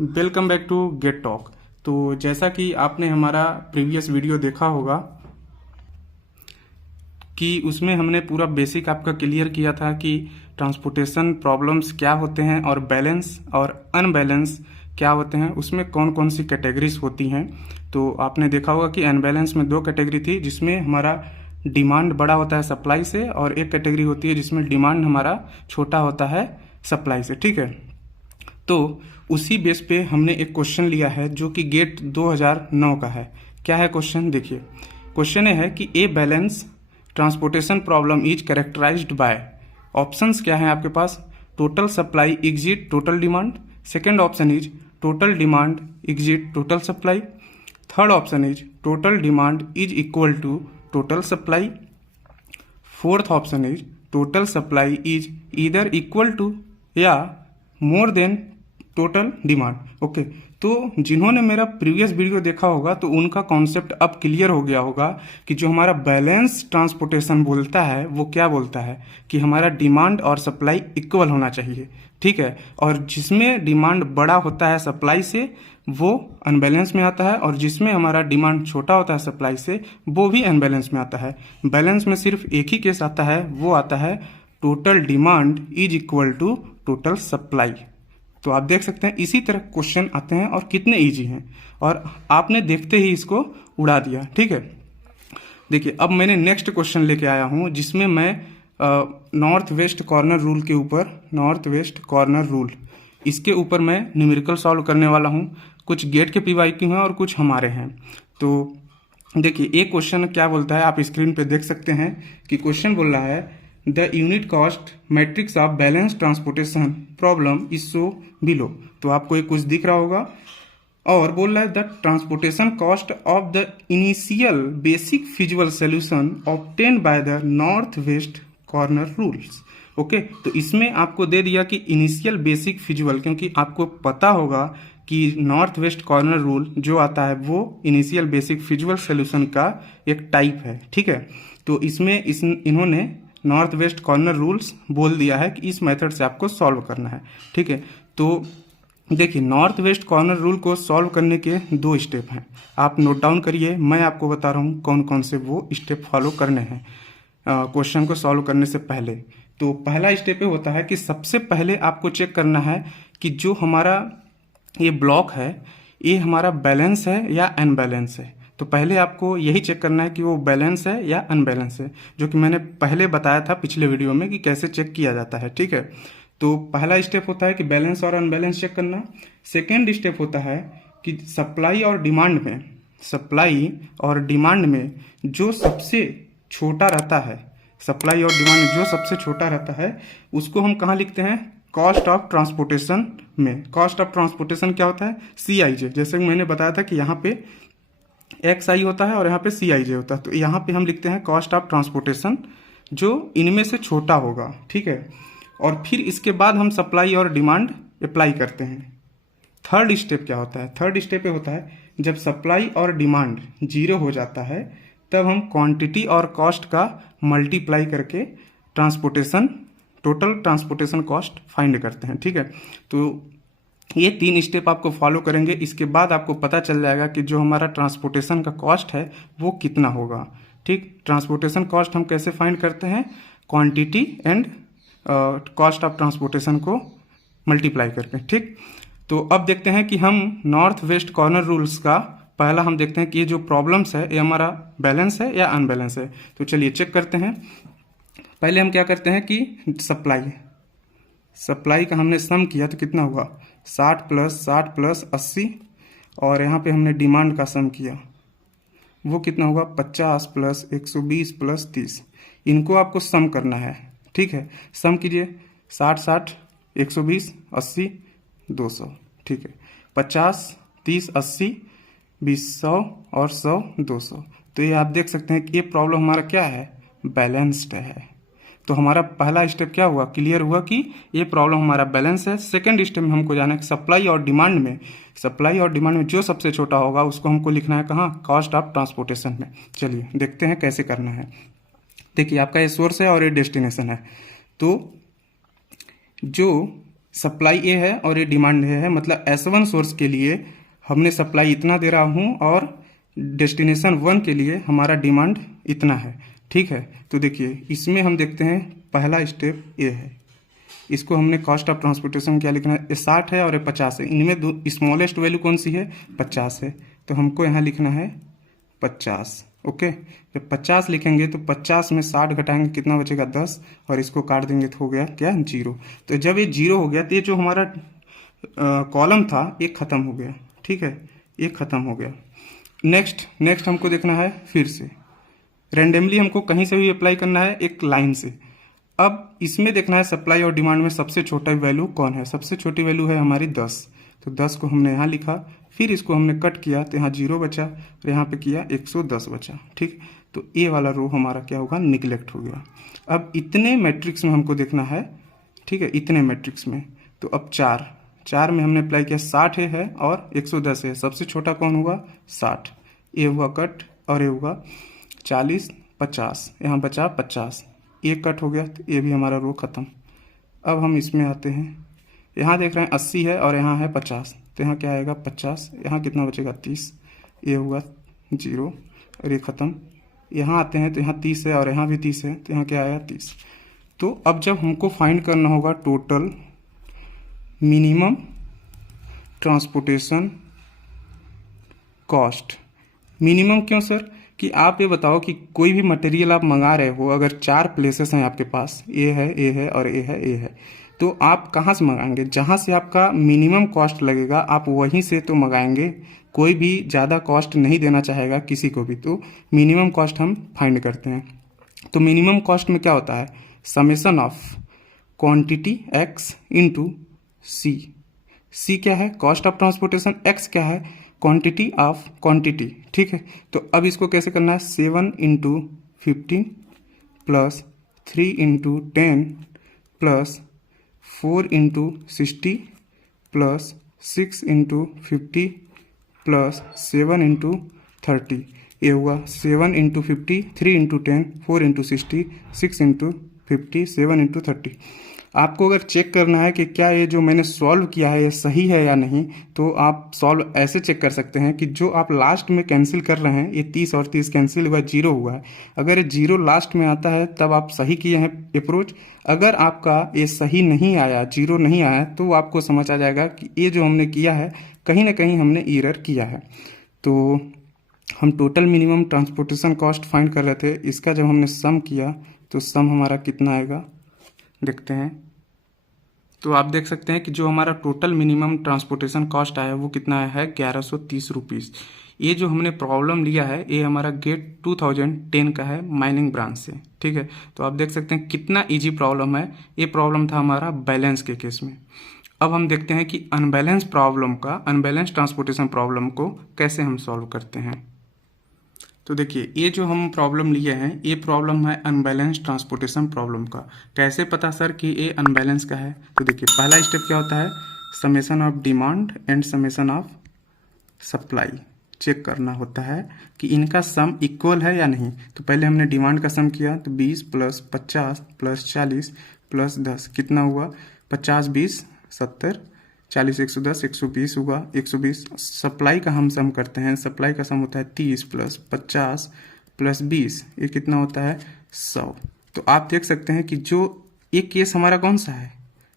Welcome back to get talk. तो जैसा कि आपने हमारा प्रीवियस वीडियो देखा होगा कि उसमें हमने पूरा बेसिक आपका क्लियर किया था कि ट्रांसपोर्टेशन प्रॉब्लम्स क्या होते हैं और बैलेंस और अनबैलेंस क्या होते हैं, उसमें कौन कौन सी कैटेगरीज होती हैं। तो आपने देखा होगा कि अनबैलेंस में दो कैटेगरी थी, जिसमें हमारा डिमांड बड़ा होता है सप्लाई से, और एक कैटेगरी होती है जिसमें डिमांड हमारा छोटा होता है सप्लाई से। ठीक है, तो उसी बेस पे हमने एक क्वेश्चन लिया है जो कि गेट 2009 का है। क्या है क्वेश्चन, देखिए। क्वेश्चन है कि a balance transportation problem is characterized by, options क्या हैं आपके पास, total supply exceeds total demand, second option is total demand exceeds total supply, third option is total demand is equal to total supply, fourth option is total supply is either equal to या more than total demand. Okay, तो जिन्होंने मेरा previous video देखा होगा तो उनका concept अब clear हो गया होगा कि जो हमारा बैलेंस ट्रांसपोर्टेशन बोलता है वो क्या बोलता है कि हमारा डिमांड और सप्लाई इक्वल होना चाहिए। ठीक है, और जिसमें डिमांड बड़ा होता है सप्लाई से वो अनबैलेंस में आता है, और जिसमें हमारा डिमांड छोटा होता है सप्लाई से वो भी अनबैलेंस में आता है। बैलेंस में सिर्फ एक ही केस आता है, वो आता है total demand is equal to total supply. तो आप देख सकते हैं इसी तरह क्वेश्चन आते हैं और कितने इजी हैं, और आपने देखते ही इसको उड़ा दिया। ठीक है, देखिए अब मैंने नेक्स्ट क्वेश्चन लेके आया हूं जिसमें मैं नॉर्थ वेस्ट कॉर्नर रूल के ऊपर, नॉर्थ वेस्ट कॉर्नर रूल, इसके ऊपर मैं न्यूमेरिकल सॉल्व करने वाला हूं। कुछ गेट के पीवाईक्यू हैं और कुछ हमारे हैं। तो देखिए एक क्वेश्चन क्या बोलता है, आप स्क्रीन पे देख सकते हैं कि क्वेश्चन बोल रहा है the unit cost matrix of balance transportation problem is so below. तो आपको एक कुछ दिख रहा होगा और बोल रहा है the transportation cost of the initial basic feasible solution obtained by the north west corner rules. Okay, तो इसमें आपको दे दिया कि इनिशियल बेसिक फिजिबल, क्योंकि आपको पता होगा कि नॉर्थ वेस्ट कॉर्नर रूल जो आता है वो इनिशियल बेसिक फिजिबल सोल्यूशन का एक टाइप है। ठीक है, तो इसमें इन्होंने नॉर्थ वेस्ट कॉर्नर रूल्स बोल दिया है कि इस मेथड से आपको सॉल्व करना है। ठीक है, तो देखिए नॉर्थ वेस्ट कॉर्नर रूल को सॉल्व करने के दो स्टेप हैं, आप नोट डाउन करिए। मैं आपको बता रहा हूँ कौन कौन से वो स्टेप फॉलो करने हैं क्वेश्चन को सॉल्व करने से पहले। तो पहला स्टेप ये होता है कि सबसे पहले आपको चेक करना है कि जो हमारा ये ब्लॉक है ये हमारा बैलेंस है या अनबैलेंस है। तो पहले आपको यही चेक करना है कि वो बैलेंस है या अनबैलेंस है, जो कि मैंने पहले बताया था पिछले वीडियो में कि कैसे चेक किया जाता है। ठीक है, तो पहला स्टेप होता है कि बैलेंस और अनबैलेंस चेक करना। सेकेंड स्टेप होता है कि सप्लाई और डिमांड में, सप्लाई और डिमांड में जो सबसे छोटा रहता है, सप्लाई और डिमांड में जो सबसे छोटा रहता है उसको हम कहाँ लिखते हैं, कॉस्ट ऑफ ट्रांसपोर्टेशन में। कॉस्ट ऑफ ट्रांसपोर्टेशन क्या होता है, CIJ। जैसे मैंने बताया था कि यहाँ पे XI होता है और यहाँ पे CIJ होता है, तो यहाँ पे हम लिखते हैं कॉस्ट ऑफ ट्रांसपोर्टेशन जो इनमें से छोटा होगा। ठीक है, और फिर इसके बाद हम सप्लाई और डिमांड अप्लाई करते हैं। थर्ड स्टेप क्या होता है, थर्ड स्टेप ये होता है जब सप्लाई और डिमांड जीरो हो जाता है तब हम क्वांटिटी और कॉस्ट का मल्टीप्लाई करके transportation, total transportation cost find करते हैं। ठीक है, तो ये तीन स्टेप आपको फॉलो करेंगे, इसके बाद आपको पता चल जाएगा कि जो हमारा ट्रांसपोर्टेशन का कॉस्ट है वो कितना होगा। ठीक, ट्रांसपोर्टेशन कॉस्ट हम कैसे फाइंड करते हैं, quantity and cost of transportation को मल्टीप्लाई करके। ठीक, तो अब देखते हैं कि हम नॉर्थ वेस्ट कॉर्नर रूल्स का पहला हम देखते हैं कि ये जो प्रॉब्लम्स है ये हमारा बैलेंस है या अनबैलेंस है। तो चलिए चेक करते हैं। पहले हम क्या करते हैं कि सप्लाई का हमने सम किया तो कितना हुआ, 60 प्लस 80, और यहाँ पे हमने डिमांड का सम किया वो कितना होगा, 50 प्लस 120 प्लस 30। इनको आपको सम करना है। ठीक है, सम कीजिए, 60 120 80 200। ठीक है, 50 30 80 20 100 और 100 200। तो ये आप देख सकते हैं कि ये प्रॉब्लम हमारा क्या है, बैलेंस्ड है। तो हमारा पहला स्टेप क्या हुआ, क्लियर हुआ कि ये प्रॉब्लम हमारा बैलेंस है। सेकंड स्टेप में हमको जाना है सप्लाई और डिमांड में, सप्लाई और डिमांड में जो सबसे छोटा होगा उसको हमको लिखना है कहाँ, कॉस्ट ऑफ ट्रांसपोर्टेशन में। चलिए देखते हैं कैसे करना है। देखिए आपका ये सोर्स है और ये डेस्टिनेशन है, तो जो सप्लाई ए है और ये डिमांड है, मतलब S1 सोर्स के लिए हमने सप्लाई इतना दे रहा हूँ और डेस्टिनेशन 1 के लिए हमारा डिमांड इतना है। ठीक है, तो देखिए इसमें हम देखते हैं पहला स्टेप ये है, इसको हमने कॉस्ट ऑफ ट्रांसपोर्टेशन क्या लिखना है, ये 60 है और ये 50 है, इनमें दो स्मॉलेस्ट वैल्यू कौन सी है, 50 है, तो हमको यहाँ लिखना है 50। ओके, जब 50 लिखेंगे तो 50 में 60 घटाएंगे कितना बचेगा, 10, और इसको काट देंगे तो हो गया क्या, 0। तो जब ये 0 हो गया तो ये जो हमारा कॉलम था ये खत्म हो गया। ठीक है, ये खत्म हो गया। नेक्स्ट हमको देखना है, फिर से रेंडमली हमको कहीं से भी अप्लाई करना है एक लाइन से। अब इसमें देखना है सप्लाई और डिमांड में सबसे छोटा वैल्यू कौन है, सबसे छोटी वैल्यू है हमारी 10, तो 10 को हमने यहाँ लिखा, फिर इसको हमने कट किया तो यहाँ 0 बचा और यहाँ पे किया 110 बचा। ठीक, तो ए वाला रो हमारा क्या होगा, निगलेक्ट हो गया। अब इतने मैट्रिक्स में हमको देखना है, ठीक है, इतने मैट्रिक्स में, तो अब चार में हमने अप्लाई किया, 60 है और 110 है, सबसे छोटा कौन हुआ, 60, ए हुआ कट और ये हुआ 40, 50, यहाँ बचा 50, ये कट हो गया तो ये भी हमारा रो खत्म। अब हम इसमें आते हैं, यहाँ देख रहे हैं 80 है और यहाँ है 50, तो यहाँ क्या आएगा 50, यहाँ कितना बचेगा 30, ये हुआ 0 और ये ख़त्म। यहाँ आते हैं तो यहाँ 30 है और यहाँ भी 30 है, तो यहाँ क्या आया 30। तो अब जब हमको फाइंड करना होगा total minimum transportation cost, minimum क्यों सर, कि आप ये बताओ कि कोई भी मटेरियल आप मंगा रहे हो, अगर 4 प्लेसेस हैं आपके पास, ए है और ए है, तो आप कहाँ से मंगाएंगे, जहाँ से आपका मिनिमम कॉस्ट लगेगा आप वहीं से तो मंगाएंगे, कोई भी ज़्यादा कॉस्ट नहीं देना चाहेगा किसी को भी, तो मिनिमम कॉस्ट हम फाइंड करते हैं। तो मिनिमम कॉस्ट में क्या होता है, summation of quantity x into C क्या है, कॉस्ट ऑफ ट्रांसपोर्टेशन, x क्या है, क्वांटिटी ऑफ क्वांटिटी। ठीक है, तो अब इसको कैसे करना है, 7 into 15 plus 3 into 10 plus 4 into 60 plus 6 into 50 plus 7 into 30, ये हुआ 7 into 50, 3 into 10, 4 into 60, 6 into 50, 7 into 30। आपको अगर चेक करना है कि क्या ये जो मैंने सॉल्व किया है ये सही है या नहीं, तो आप सॉल्व ऐसे चेक कर सकते हैं कि जो आप लास्ट में कैंसिल कर रहे हैं, ये 30 और 30 कैंसिल हुआ, 0 हुआ है, अगर ये 0 लास्ट में आता है तब आप सही किए हैं अप्रोच। अगर आपका ये सही नहीं आया, 0 नहीं आया, तो आपको समझ आ जाएगा कि ये जो हमने किया है कहीं ना कहीं हमने एरर किया है। तो हम total minimum transportation cost find कर रहे थे, इसका जब हमने सम किया तो सम हमारा कितना आएगा देखते हैं। तो आप देख सकते हैं कि जो हमारा टोटल मिनिमम ट्रांसपोर्टेशन कॉस्ट आया वो कितना है, 1130 रुपीज़। ये जो हमने प्रॉब्लम लिया है ये हमारा गेट 2010 का है, माइनिंग ब्रांच से। ठीक है, तो आप देख सकते हैं कितना इजी प्रॉब्लम है। ये प्रॉब्लम था हमारा बैलेंस के केस में। अब हम देखते हैं कि अनबैलेंस प्रॉब्लम का, अनबैलेंस ट्रांसपोर्टेशन प्रॉब्लम को कैसे हम सॉल्व करते हैं। तो देखिए ये जो हम प्रॉब्लम लिए हैं ये प्रॉब्लम है अनबैलेंस ट्रांसपोर्टेशन प्रॉब्लम का। कैसे पता सर कि ये अनबैलेंस का है, तो देखिए पहला स्टेप क्या होता है, summation of demand and summation of supply check करना होता है कि इनका सम इक्वल है या नहीं। तो पहले हमने डिमांड का सम किया तो 20 प्लस 50 प्लस 40 प्लस 10 कितना हुआ, 50 20 70, 40 110 120 हुआ 120। सप्लाई का हम सम करते हैं, सप्लाई का सम होता है 30 प्लस 50 प्लस 20, ये कितना होता है 100। तो आप देख सकते हैं कि जो ये केस हमारा कौन सा है,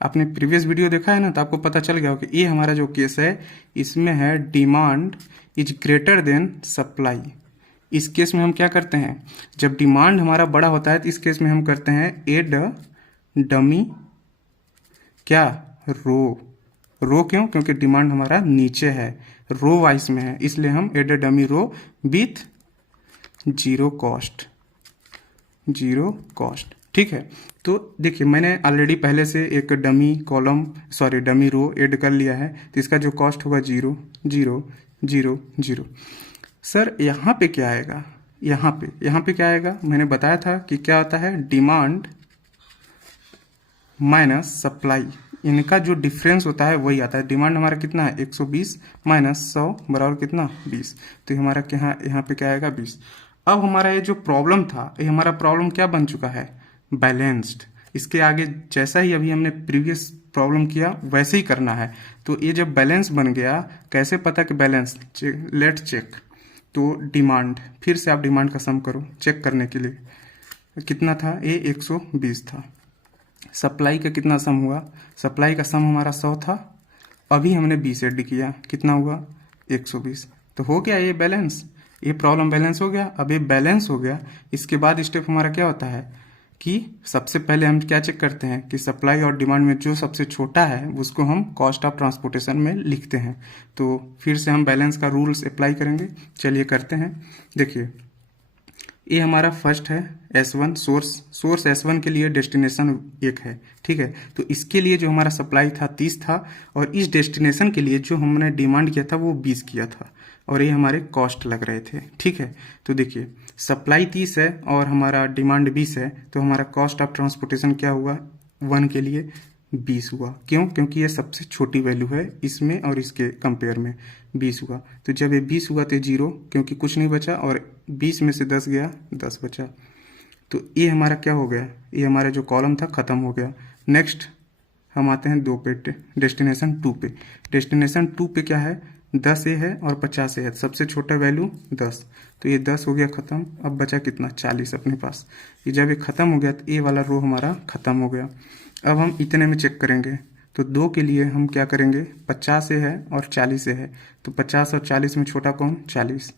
आपने प्रीवियस वीडियो देखा है ना, तो आपको पता चल गया हो कि ये हमारा जो केस है इसमें है demand is greater than supply. इस केस में हम क्या करते हैं, जब डिमांड हमारा बड़ा होता है तो इस केस में हम करते हैं एड डमी क्या रो क्यों, क्योंकि डिमांड हमारा नीचे है, रो वाइज में है, इसलिए हम add dummy row with zero cost. ठीक है, तो देखिए मैंने ऑलरेडी पहले से एक डमी रो ऐड कर लिया है, तो इसका जो कॉस्ट होगा 0 0 0 0। सर यहाँ पे क्या आएगा, यहाँ पे क्या आएगा, मैंने बताया था कि क्या होता है डिमांड माइनस सप्लाई, इनका जो डिफरेंस होता है वही आता है। डिमांड हमारा कितना है 120 माइनस 100 बराबर कितना 20, तो हमारा क्या यहाँ पे क्या आएगा 20। अब हमारा ये जो प्रॉब्लम था, ये हमारा प्रॉब्लम क्या बन चुका है बैलेंस्ड, इसके आगे जैसा ही अभी हमने प्रीवियस प्रॉब्लम किया वैसे ही करना है। तो ये जब बैलेंस बन गया, कैसे पता कि बैलेंस, लेट चेक। तो डिमांड, फिर से आप डिमांड का सम करो चेक करने के लिए, कितना था, ये 120 था। सप्लाई का कितना सम हुआ, सप्लाई का सम हमारा 100 था, अभी हमने 20 ऐड किया, कितना हुआ 120। तो हो गया ये बैलेंस, ये प्रॉब्लम बैलेंस हो गया। अब ये बैलेंस हो गया, इसके बाद स्टेप हमारा क्या होता है कि सबसे पहले हम क्या चेक करते हैं कि सप्लाई और डिमांड में जो सबसे छोटा है उसको हम कॉस्ट ऑफ ट्रांसपोर्टेशन में लिखते हैं। तो फिर से हम बैलेंस का रूल्स अप्लाई करेंगे, चलिए करते हैं। देखिए ये हमारा फर्स्ट है S1 सोर्स S1 के लिए डेस्टिनेशन 1 है, ठीक है। तो इसके लिए जो हमारा सप्लाई था 30 था, और इस डेस्टिनेशन के लिए जो हमने डिमांड किया था वो 20 किया था, और ये हमारे कॉस्ट लग रहे थे, ठीक है। तो देखिए सप्लाई 30 है और हमारा डिमांड 20 है, तो हमारा कॉस्ट ऑफ ट्रांसपोर्टेशन क्या हुआ, 1 के लिए 20 हुआ। क्यों, क्योंकि ये सबसे छोटी वैल्यू है इसमें और इसके कंपेयर में, 20 हुआ। तो जब ये 20 हुआ तो 0, क्योंकि कुछ नहीं बचा, और 20 में से 10 गया, 10 बचा। तो ये हमारा क्या हो गया, ये हमारा जो कॉलम था ख़त्म हो गया। नेक्स्ट हम आते हैं 2 पे, डेस्टिनेशन 2 पे। डेस्टिनेशन 2 पे क्या है, 10 ए है और 50 ए है, सबसे छोटा वैल्यू 10। तो ये 10 हो गया ख़त्म, अब बचा कितना, 40 अपने पास। ये जब ये ख़त्म हो गया तो ये वाला रो हमारा ख़त्म हो गया। अब हम इतने में चेक करेंगे, तो 2 के लिए हम क्या करेंगे, 50 ए है और 40 ए है, तो 50 और 40 में छोटा कौन, 40।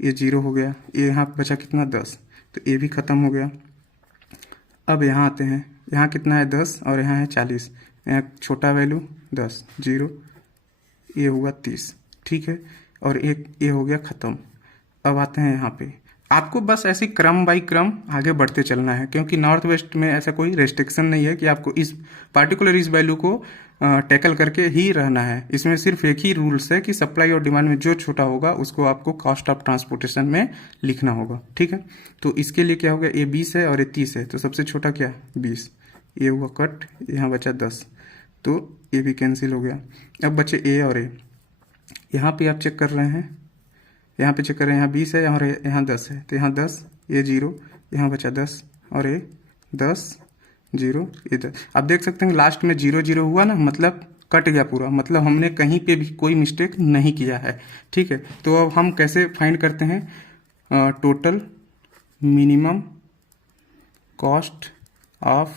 ये 0 हो गया, ये यहाँ बचा कितना, 10, तो ये भी ख़त्म हो गया। अब यहाँ आते हैं, यहाँ कितना है 10 और यहाँ है 40, यहाँ छोटा वैल्यू 10, 0, ये हुआ 30, ठीक है। और एक ये हो गया ख़त्म। अब आते हैं यहाँ पे, आपको बस ऐसे क्रम बाई क्रम आगे बढ़ते चलना है, क्योंकि नॉर्थ वेस्ट में ऐसा कोई रेस्ट्रिक्शन नहीं है कि आपको इस पार्टिकुलर इस वैल्यू को टैकल करके ही रहना है। इसमें सिर्फ एक ही रूल्स है कि सप्लाई और डिमांड में जो छोटा होगा उसको आपको कॉस्ट ऑफ ट्रांसपोर्टेशन में लिखना होगा, ठीक है। तो इसके लिए क्या हो गया, ये 20 है और ये 30 है, तो सबसे छोटा क्या, 20, ये हुआ कट, यहाँ बचा 10, तो ये भी कैंसिल हो गया। अब बचे ए और ए, यहाँ पे आप चेक कर रहे हैं, यहाँ पे चेक कर रहे हैं, यहाँ 20 है और यहाँ 10 है, तो यहाँ 10, ये 0, यहाँ बचा 10 और ये 10, 0, ये 10। आप देख सकते हैं लास्ट में 0 0 हुआ ना, मतलब कट गया पूरा, मतलब हमने कहीं पे भी कोई मिस्टेक नहीं किया है, ठीक है। तो अब हम कैसे फाइंड करते हैं, total minimum cost of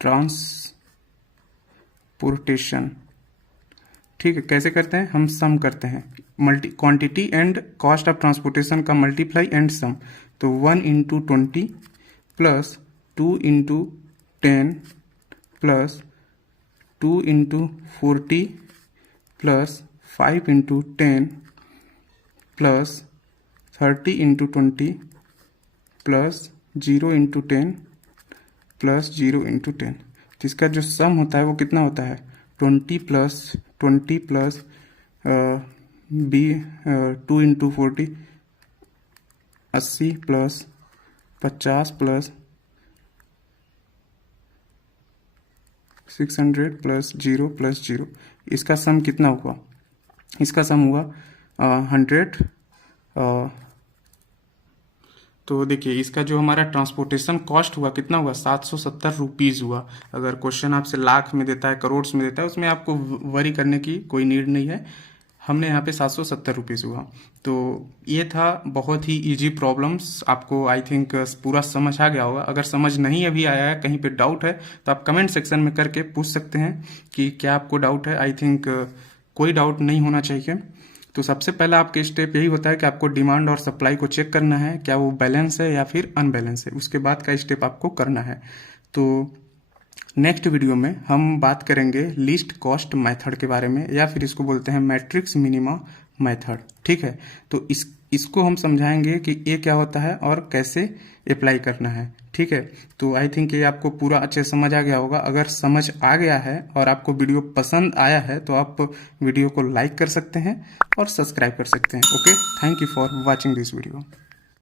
transportation, ठीक है। कैसे करते हैं, हम सम करते हैं, quantity and cost of transportation का मल्टीप्लाई एंड सम। तो 1 × 20 plus 2 × 10 plus 2 × 40 plus 5 × 10 plus 30 × 20 plus 0 × 10 plus 0 × 10। तो इसका जो सम होता है वो कितना होता है, 20 plus 20 plus 2 × 40 80 plus 50 plus 600 plus 0 plus 0। इसका सम कितना हुआ, इसका सम हुआ 100। तो देखिए इसका जो हमारा ट्रांसपोर्टेशन कॉस्ट हुआ कितना हुआ, 770 रुपीज़ हुआ। अगर क्वेश्चन आपसे लाख में देता है, करोड़ में देता है, उसमें आपको वरी करने की कोई नीड नहीं है। हमने यहाँ पे 770 रुपीज़ हुआ। तो ये था बहुत ही इजी प्रॉब्लम्स, आपको आई थिंक पूरा समझ आ गया होगा। अगर समझ नहीं अभी आया है, कहीं पे डाउट है, तो आप कमेंट सेक्शन में करके पूछ सकते हैं कि क्या आपको डाउट है। आई थिंक कोई डाउट नहीं होना चाहिए। तो सबसे पहला आपके स्टेप यही होता है कि आपको डिमांड और सप्लाई को चेक करना है, क्या वो बैलेंस है या फिर अनबैलेंस है। उसके बाद का स्टेप आपको करना है। तो नेक्स्ट वीडियो में हम बात करेंगे लीस्ट कॉस्ट मेथड के बारे में, या फिर इसको बोलते हैं मैट्रिक्स मिनिमा मेथड, ठीक है। तो इसको हम समझाएंगे कि ये क्या होता है और कैसे अप्लाई करना है, ठीक है। तो आई थिंक ये आपको पूरा अच्छे समझ आ गया होगा। अगर समझ आ गया है और आपको वीडियो पसंद आया है तो आप वीडियो को लाइक कर सकते हैं और सब्सक्राइब कर सकते हैं। Okay, thank you for watching this video.